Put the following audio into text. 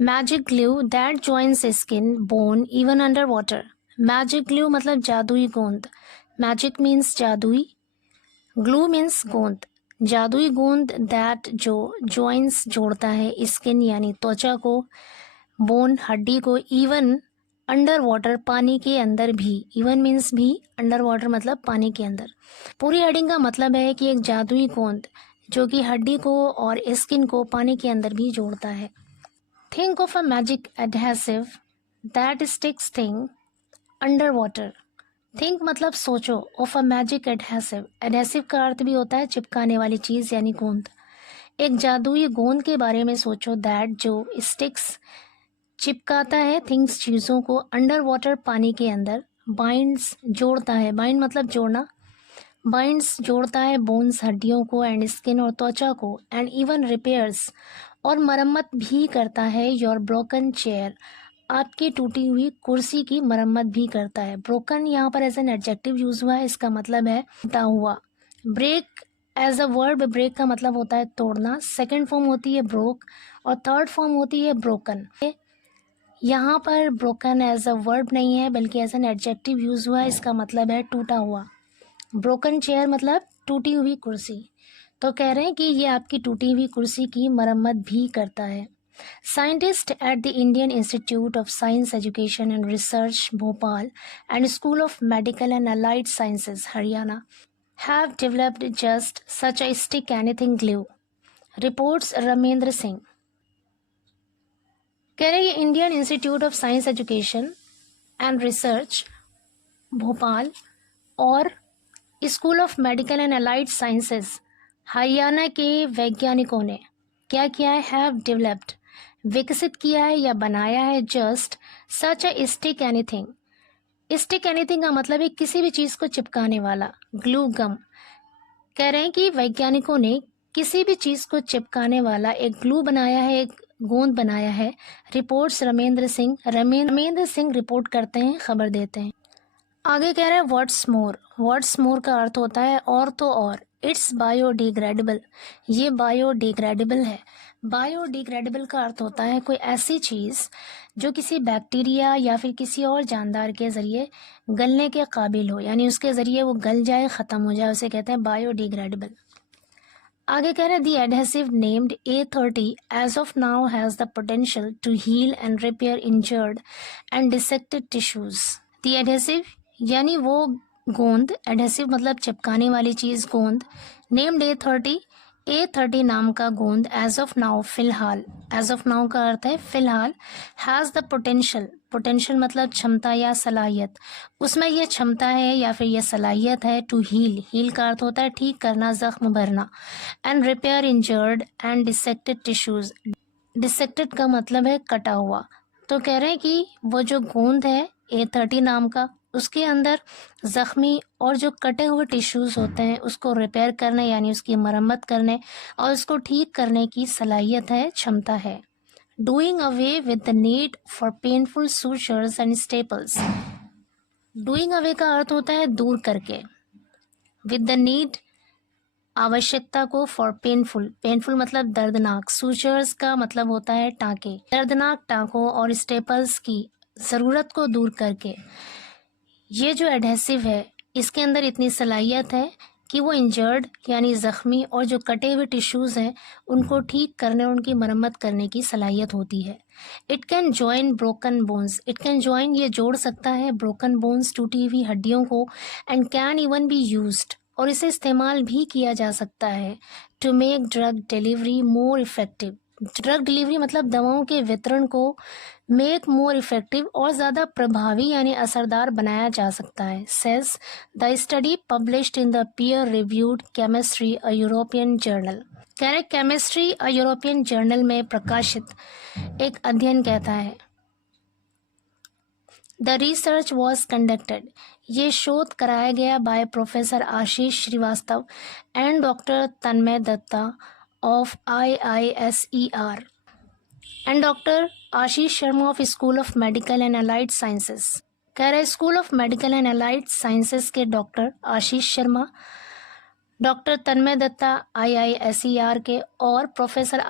Magic glue that joins skin bone even under water. Magic glue मतलब जादुई गोंद। Magic means जादुई, glue means गोंद। जादुई गोंद दैट जो जॉइंस जोड़ता है स्किन यानी त्वचा को, बोन हड्डी को, इवन अंडर वाटर पानी के अंदर भी। इवन मीन्स भी, अंडर वाटर मतलब पानी के अंदर। पूरी हेडिंग का मतलब है कि एक जादुई गोंद जो कि हड्डी को और स्किन को पानी के अंदर भी जोड़ता है। Think of a magic adhesive that sticks thing under water. Think मतलब सोचो, of a magic adhesive. Adhesive का अर्थ भी होता है चिपकाने वाली चीज यानी गोंद। एक जादुई गोंद के बारे में सोचो दैट जो स्टिक्स चिपकाता है, थिंग्स चीजों को, अंडर वाटर पानी के अंदर, बाइंड्स जोड़ता है, बाइंड मतलब जोड़ना, बाइंड्स जोड़ता है बोन्स हड्डियों को, एंड स्किन और त्वचा को, एंड इवन रिपेयर्स और मरम्मत भी करता है योर ब्रोकन चेयर, आपकी टूटी हुई कुर्सी की मरम्मत भी करता है। ब्रोकन यहाँ पर एज एन एडजेक्टिव यूज हुआ है, इसका मतलब है टूटा हुआ। Break as a verb, break का मतलब होता है तोड़ना, सेकंड फॉर्म होती है ब्रोक और थर्ड फॉर्म होती है ब्रोकन। यहाँ पर ब्रोकन एज अ वर्ब नहीं है बल्कि एज एन एडजेक्टिव यूज हुआ है, इसका मतलब है टूटा हुआ। ब्रोकन चेयर मतलब टूटी हुई कुर्सी। तो कह रहे हैं कि ये आपकी टूटी हुई कुर्सी की मरम्मत भी करता है। Scientist at the Indian Institute of Science Education and Research Bhopal and School of medical and Allied Sciences Haryana have developed just such a stick anything glue, reports Ramendra Singh. कह रहे हैं Indian Institute of Science Education and Research Bhopal और School of medical and Allied Sciences Haryana के वैज्ञानिकों ने क्या किया है, हैव डेवलप्ड विकसित किया है या बनाया है, just such a stick anything. Stick anything का मतलब है किसी भी चीज को चिपकाने वाला, ग्लू गम। कह रहे हैं कि वैज्ञानिकों ने किसी भी चीज को चिपकाने वाला एक ग्लू बनाया है, एक गोंद बनाया है। रिपोर्ट्स रमेंद्र सिंह रिपोर्ट करते हैं, खबर देते हैं। आगे कह रहे हैं व्हाट्स मोर। व्हाट्स मोर का अर्थ होता है और तो और। इट्स बायोडिग्रेडेबल, ये बायोडिग्रेडेबल है। बायोडिग्रेडेबल का अर्थ होता है कोई ऐसी चीज जो किसी बैक्टीरिया या फिर किसी और जानदार के जरिए गलने के काबिल हो, यानी उसके जरिए वो गल जाए, खत्म हो जाए, उसे कहते हैं बायोडिग्रेडेबल। आगे कह रहे हैं the adhesive named A30 as of now has the potential to heal and repair injured and dissected tissues. The adhesive यानी वो गोंद, एडहेसिव मतलब चिपकाने वाली चीज गोंद, नेम्ड A30 नाम का गोंद, एज ऑफ नाउ फिलहाल, एज ऑफ नाउ का अर्थ है फिलहाल, हैज द पोटेंशियल, पोटेंशियल मतलब क्षमता या सलाहियत, उसमें यह क्षमता है या फिर यह सलाहियत है, टू हील, हील का अर्थ होता है ठीक करना, जख्म भरना, and repair injured and dissected tissues, dissected का मतलब है कटा हुआ। तो कह रहे हैं कि वो जो गोंद है A30 नाम का, उसके अंदर जख्मी और जो कटे हुए टिश्यूज होते हैं उसको रिपेयर करने यानी उसकी मरम्मत करने और उसको ठीक करने की सलाहियत है, क्षमता है। Doing away with the need for painful sutures and staples. Doing away का अर्थ होता है दूर करके, विद द नीड आवश्यकता को, फॉर पेनफुल, पेनफुल मतलब दर्दनाक, सूचर्स का मतलब होता है टाँके, दर्दनाक टाँकों और स्टेपल्स की ज़रूरत को दूर करके। ये जो एडहेसिव है इसके अंदर इतनी सलाहियत है कि वो इंजर्ड यानी ज़ख्मी और जो कटे हुए टिश्यूज़ हैं उनको ठीक करने, उनकी मरम्मत करने की सलाहियत होती है। It can join broken bones, it can join ये जोड़ सकता है, ब्रोकन बोन्स टूटी हुई हड्डियों को, and can even be used और इसे इस्तेमाल भी किया जा सकता है, to make drug delivery more effective. Drug delivery मतलब दवाओं के वितरण को मेक मोर इफेक्टिव और ज़्यादा प्रभावी यानी असरदार बनाया जा सकता है। Says the study published in the peer reviewed chemistry a European journal. कह रहे केमिस्ट्री अ यूरोपियन जर्नल में प्रकाशित एक अध्ययन कहता है द रिसर्च वॉज कंडक्टेड, ये शोध कराया गया by professor Ashish Srivastava and doctor Tanmay Dutta of IISER and doctor Ashish Sharma of school of medical and allied sciences. कह रहे school of medical and allied sciences के doctor Ashish Sharma, doctor Tanmay Dutta IISER के और प्रोफेसर